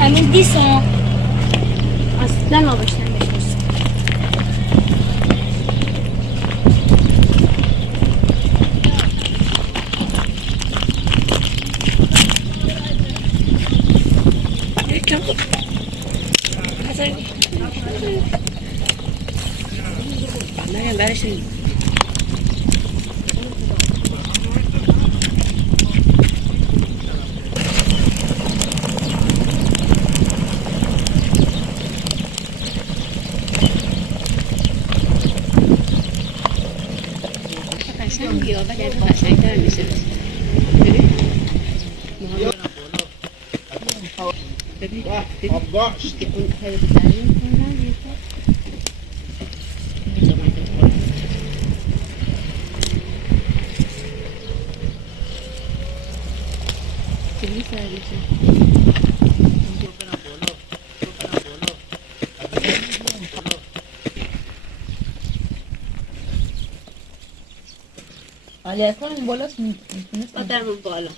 همین دیسا اصلا آبش نمیشنست. یکم نه برش یا ولی قشنگ‌تر میشه. ببین که اون خیلی بزرگی می‌کنن خیلی سریعه. علیه کنم بالاست میتونست آدم بالا